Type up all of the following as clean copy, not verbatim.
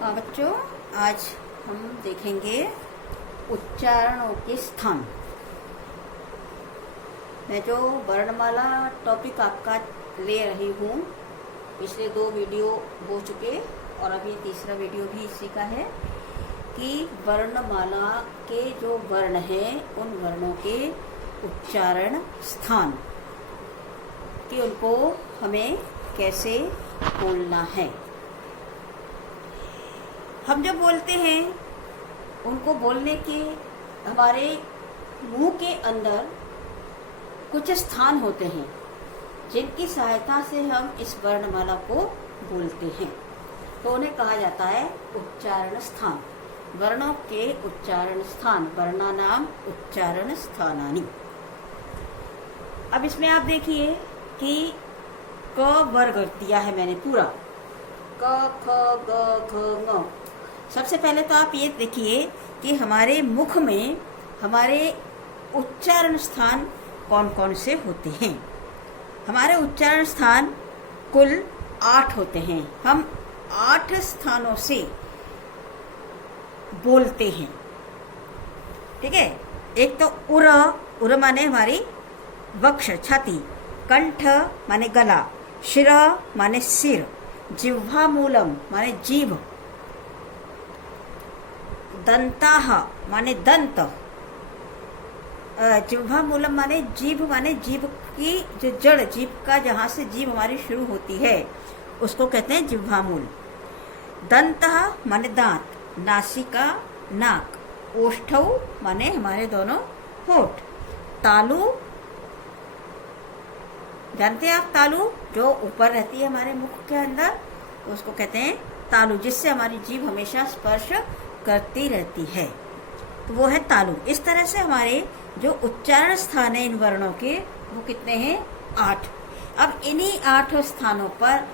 बच्चों, आज हम देखेंगे उच्चारणों के स्थान। मैं जो वर्णमाला टॉपिक आपका ले रही हूँ, पिछले 2 वीडियो हो चुके और अभी तीसरा वीडियो भी इसी का है कि वर्णमाला के जो वर्ण हैं उन वर्णों के उच्चारण स्थान कि उनको हमें कैसे बोलना है। हम जब बोलते हैं उनको बोलने के हमारे मुंह के अंदर कुछ स्थान होते हैं जिनकी सहायता से हम इस वर्णमाला को बोलते हैं, तो उन्हें कहा जाता है उच्चारण स्थान। वर्णों के उच्चारण स्थान, वर्णानाम उच्चारण स्थानानि। अब इसमें आप देखिए कि क वर्ग दिया है मैंने पूरा, क ख ग घ ङ। सबसे पहले तो आप ये देखिए कि हमारे मुख में हमारे उच्चारण स्थान कौन कौन से होते हैं। हमारे उच्चारण स्थान कुल 8 होते हैं। हम 8 स्थानों से बोलते हैं, ठीक है। एक तो उर माने हमारी वक्ष छाती, कंठ माने गला, शिर माने सिर, जिह्वा मूलम माने जीभ, दंताह माने दंत, जिह्वा मूलम माने जीभ की जो जड़, जीभ का जहाँ से जीभ हमारी शुरू होती है उसको कहते हैं जिह्वा मूल। दंतः माने दांत, नासिका नाक, ओष्ठौ माने हमारे दोनों होठ, तालु जानते हैं आप, तालु जो ऊपर रहती है हमारे मुख के अंदर, उसको कहते हैं तालु, जिससे हमारी जीभ हमेशा स्पर्श करती रहती है, तो वो है तालु। इस तरह से हमारे जो उच्चारण स्थान है इन वर्णों के वो कितने हैं? 8। अब इन्हीं 8 स्थानों पर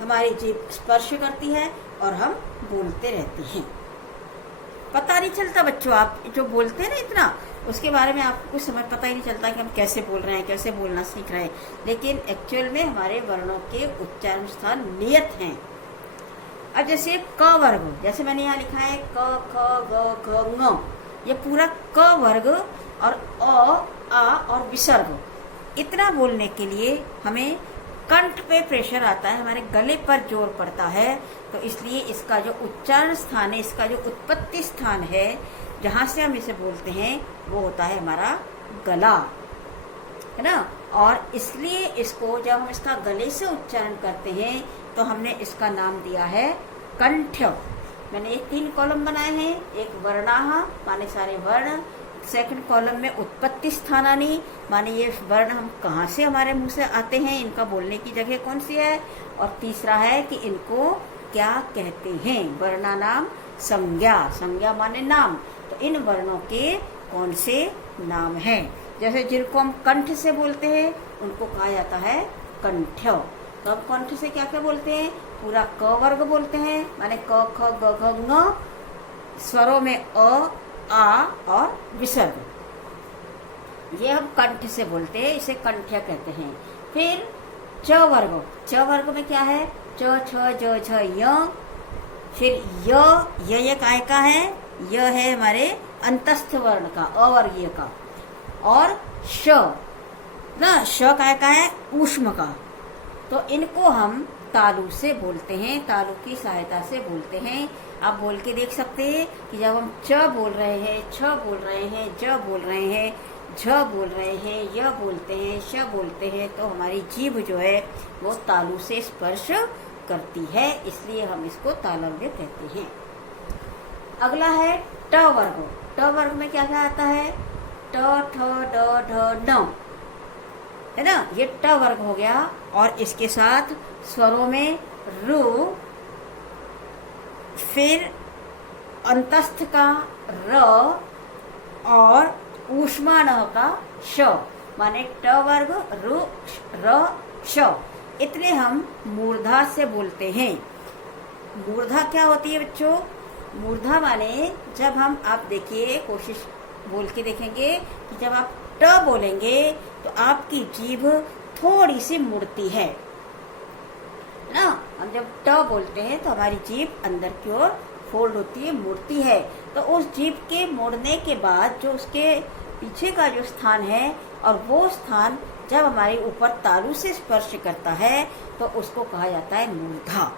हमारी जीभ स्पर्श करती है और हम बोलते रहते हैं। पता नहीं चलता बच्चों, आप जो बोलते हैं ना इतना, उसके बारे में आपको कुछ समझ पता ही नहीं चलता कि हम कैसे बोल रहे हैं, कैसे बोलना सीख रहे हैं, लेकिन एक्चुअल में हमारे वर्णों के उच्चारण स्थान नियत हैं। अब जैसे क वर्ग, जैसे मैंने यहाँ लिखा है क ख ग घ ङ, ये पूरा क वर्ग और अ आ और विसर्ग, इतना बोलने के लिए हमें कंठ पे प्रेशर आता है, हमारे गले पर जोर पड़ता है, तो इसलिए इसका जो उच्चारण स्थान है, इसका जो उत्पत्ति स्थान है जहाँ से हम इसे बोलते हैं वो होता है हमारा गला, है ना। और इसलिए इसको जब हम इसका गले से उच्चारण करते हैं तो हमने इसका नाम दिया है कंठ। मैंने 3 कॉलम बनाए हैं, एक वर्णाह माने सारे वर्ण, सेकंड कॉलम में उत्पत्ति स्थानानि माने ये वर्ण हम कहाँ से हमारे मुंह से आते हैं, इनका बोलने की जगह कौन सी है, और तीसरा है कि इनको क्या कहते हैं, वर्णानाम संज्ञा, संज्ञा माने नाम, तो इन वर्णों के कौन से नाम हैं। जैसे जिनको हम कंठ से बोलते हैं उनको कहा जाता है कंठ। तो हम कंठ से क्या क्या बोलते हैं? पूरा क वर्ग बोलते हैं, माने क ख ग घ ङ, स्वरों में अ आ और विसर्ग, ये हम कंठ से बोलते हैं, इसे कंठ्य कहते हैं। फिर च वर्ग, च वर्ग में क्या है? च छ ज झ य। फिर य काय का है? य है हमारे अंतस्थ वर्ण का, अवर्गीय का। और श ना, श काय का है? ऊष्म का। तो इनको हम तालु से बोलते हैं, तालु की सहायता से बोलते हैं। आप बोल के देख सकते हैं कि जब हम च बोल रहे हैं, छ बोल रहे हैं, ज बोल रहे हैं, झ बोल रहे हैं, य बोलते हैं, श बोलते हैं, तो हमारी जीभ जो है वो तालु से स्पर्श करती है, इसलिए हम इसको तालव्य कहते हैं। अगला है ट वर्ग। ट वर्ग में क्या क्या आता है? ट ठ ड ढ ण, है ना, ये ट वर्ग हो गया। और इसके साथ स्वरों में रु, फिर अंतस्थ का र और ऊष्माण का श, माने ट वर्ग रु र श, इतने हम मूर्धा से बोलते हैं। मूर्धा क्या होती है बच्चों? मूर्धा माने जब हम, आप देखिए, कोशिश बोल के देखेंगे कि जब आप ट बोलेंगे तो आपकी जीभ थोड़ी सी मुड़ती है, है ना। हम जब ट बोलते हैं तो हमारी जीभ अंदर की ओर फोल्ड होती है, मुड़ती है। तो उस जीभ के मुड़ने के बाद जो उसके पीछे का जो स्थान है, और वो स्थान जब हमारे ऊपर तालु से स्पर्श करता है तो उसको कहा जाता है मूर्धा,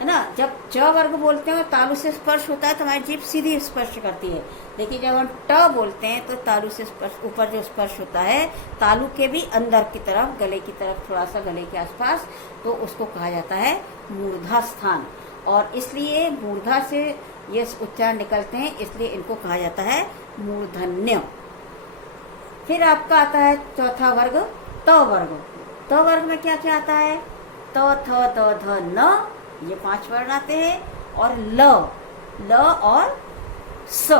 है ना। जब च वर्ग बोलते हैं और तालु से स्पर्श होता है तो हमारी जीभ सीधी स्पर्श करती है, लेकिन जब हम ट बोलते हैं तो तालु से स्पर्श, ऊपर जो स्पर्श होता है तालु के भी अंदर की तरफ, गले की तरफ, थोड़ा सा गले के आसपास, तो उसको कहा जाता है मूर्धा स्थान। और इसलिए मूर्धा से ये उच्चारण निकलते हैं, इसलिए इनको कहा जाता है मूर्धन्य। फिर आपका आता है चौथा वर्ग त वर्ग। त वर्ग में क्या क्या आता है? त, थ, द, ध, न, ये 5 वर्ण आते हैं। और ल और स,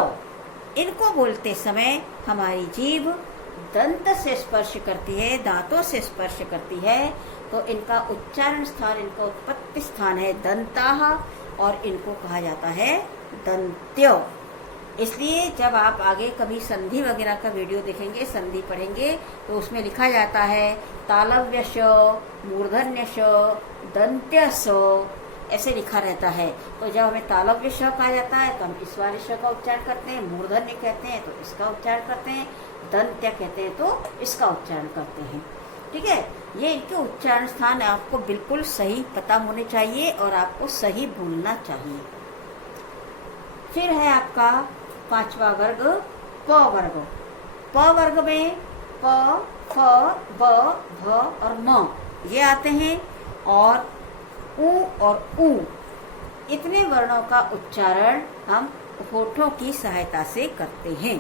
इनको बोलते समय हमारी जीभ दंत से स्पर्श करती है, दांतों से स्पर्श करती है, तो इनका उच्चारण स्थान, इनका उत्पत्ति स्थान है दंताः, और इनको कहा जाता है दंत्यो। इसलिए जब आप आगे कभी संधि वगैरह का वीडियो देखेंगे, संधि पढ़ेंगे, तो उसमें लिखा जाता है तालव्यश, मूर्धन्यश, दंत्यश, ऐसे लिखा रहता है। तो जब हमें तालव्य श कहा जाता है तो हम इस वाले श का उच्चारण करते हैं, मूर्धन्य कहते हैं तो इसका उच्चारण करते हैं, दंत्य कहते हैं तो इसका उच्चारण करते हैं। ठीक है, ये इनके उच्चारण स्थान आपको बिल्कुल सही पता होने चाहिए और आपको सही बोलना चाहिए। फिर है आपका 5वां वर्ग प वर्ग। प वर्ग में प, फ, ब, भ और म ये आते हैं, और उ और उ, इतने वर्णों का उच्चारण हम होठों की सहायता से करते हैं।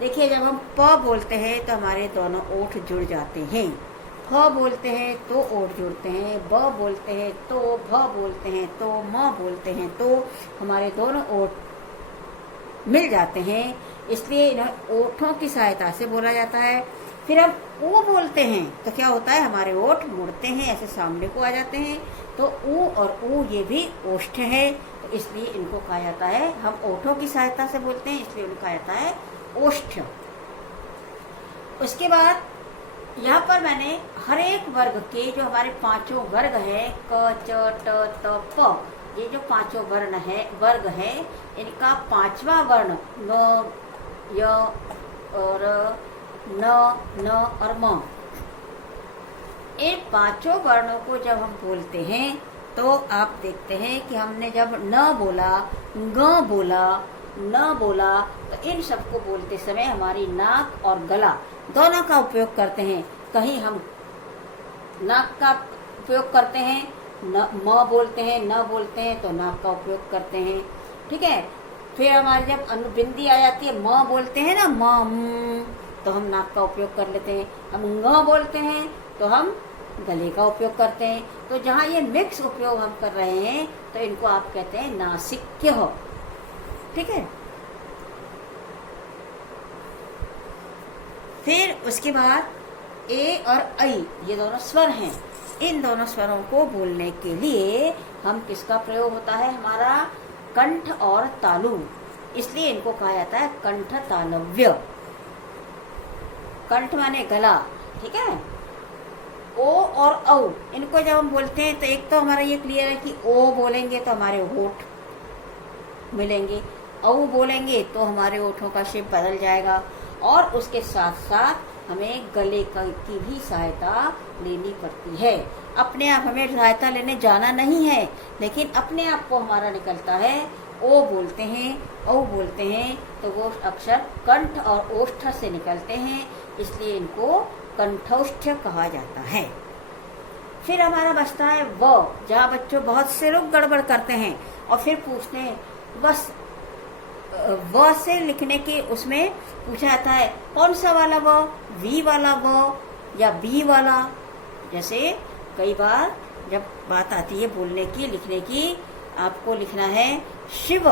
देखिए, जब हम प बोलते हैं तो हमारे दोनों ओठ जुड़ जाते हैं, फ बोलते हैं तो ओठ जुड़ते हैं, ब बोलते हैं तो, भ बोलते हैं तो, म बोलते हैं तो हमारे दोनों ओठ मिल जाते हैं, इसलिए इन्हें ओठों की सहायता से बोला जाता है। फिर हम ऊ बोलते हैं तो क्या होता है, हमारे ओठ मुड़ते हैं, ऐसे सामने को आ जाते हैं, तो ऊ और ऊ ये भी ओष्ठ है, तो इसलिए इनको कहा जाता है, हम ओठों की सहायता से बोलते हैं इसलिए उनको कहा जाता है ओष्ठ। उसके बाद यहाँ पर मैंने हर एक वर्ग के जो हमारे 5 वर्ग है, क, च, ट, त, प, ये जो 5 वर्ग है, इनका 5वां वर्ण न, य और न और म, इन 5 वर्णों को जब हम बोलते हैं तो आप देखते हैं कि हमने जब न बोला, ग बोला, न बोला, तो इन सबको बोलते समय हमारी नाक और गला दोनों का उपयोग करते हैं। कहीं हम नाक का उपयोग करते हैं, न म बोलते हैं, न बोलते हैं तो नाक का उपयोग करते हैं। ठीक है, फिर हमारी जब अनुबिंदी आ जाती है, म बोलते हैं ना, म, तो हम नाक का उपयोग कर लेते हैं। हम ग बोलते हैं तो हम गले का उपयोग करते हैं। तो जहाँ ये मिक्स उपयोग हम कर रहे हैं तो इनको आप कहते हैं नासिक्य हो। ठीक है, फिर उसके बाद ए और ऐ, ये दोनों स्वर हैं। इन दोनों स्वरों को बोलने के लिए हम किसका प्रयोग होता है, हमारा कंठ और तालु, इसलिए इनको कहा जाता है कंठ तालव्य। कंठ माने गला, ठीक है। ओ और औ, इनको जब हम बोलते हैं तो एक तो हमारा ये क्लियर है कि ओ बोलेंगे तो हमारे होठ मिलेंगे, औ बोलेंगे तो हमारे ओठों का शेप बदल जाएगा, और उसके साथ साथ हमें गले की भी सहायता लेनी पड़ती है। अपने आप हमें सहायता लेने जाना नहीं है, लेकिन अपने आप को हमारा निकलता है, ओ बोलते हैं, औ बोलते हैं, तो वो अक्षर कंठ और ओष्ठ से निकलते हैं, इसलिए इनको कंठोष्ठ कहा जाता है। फिर हमारा बचता है व, जहाँ बच्चों बहुत से लोग गड़बड़ करते हैं और फिर पूछते हैं, बस व से लिखने के उसमें पूछा जाता है कौन सा वाला व, वी वाला व या बी वाला। जैसे कई बार जब बात आती है बोलने की, लिखने की, आपको लिखना है शिव,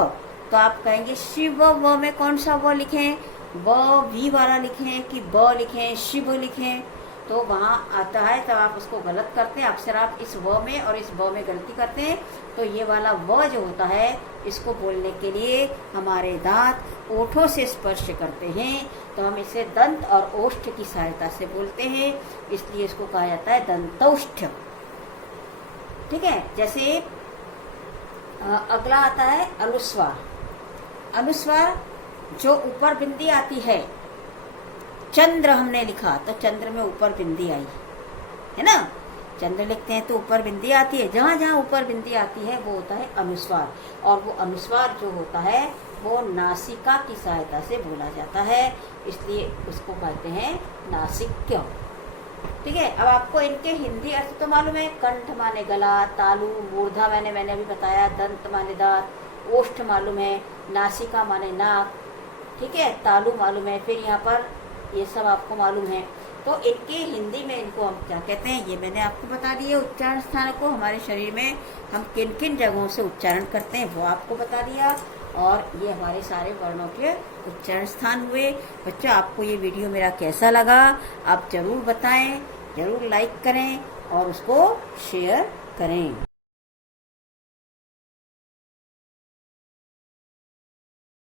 तो आप कहेंगे शिव व में कौन सा व लिखें, व वी वाला लिखें कि ब लिखें, शिव लिखें, तो वहाँ आता है तब आप उसको गलत करते हैं, अक्सर आप इस व में और इस ब में गलती करते हैं। तो ये वाला व जो होता है, इसको बोलने के लिए हमारे दांत ओठों से स्पर्श करते हैं, तो हम इसे दंत और ओष्ठ की सहायता से बोलते हैं, इसलिए इसको कहा जाता है दंतौष्ठ। ठीक है। जैसे अगला आता है अनुस्वार। अनुस्वार जो ऊपर बिंदी आती है, चंद्र हमने लिखा तो चंद्र में ऊपर बिंदी आई है ना, चंद्र लिखते हैं तो ऊपर बिंदी आती है, जहां जहां ऊपर बिंदी आती है वो होता है अनुस्वार। और वो अनुस्वार जो होता है वो नासिका की सहायता से बोला जाता है, इसलिए उसको कहते हैं नासिक्य। ठीक है। अब आपको इनके हिंदी अर्थ तो मालूम है, कंठ माने गला, तालु मूर्धा मैंने अभी बताया, दंत माने दांत, ओष्ठ मालूम है, नासिका माने नाक, ठीक है, तालु मालूम है, फिर यहाँ पर ये सब आपको मालूम है। तो इनके हिंदी में इनको हम क्या कहते हैं ये मैंने आपको बता दिया। उच्चारण स्थान को हमारे शरीर में हम किन किन जगहों से उच्चारण करते हैं वो आपको बता दिया, और ये हमारे सारे वर्णों के उच्चारण स्थान हुए। बच्चों आपको ये वीडियो मेरा कैसा लगा आप जरूर बताएं, जरूर लाइक करें और उसको शेयर करें।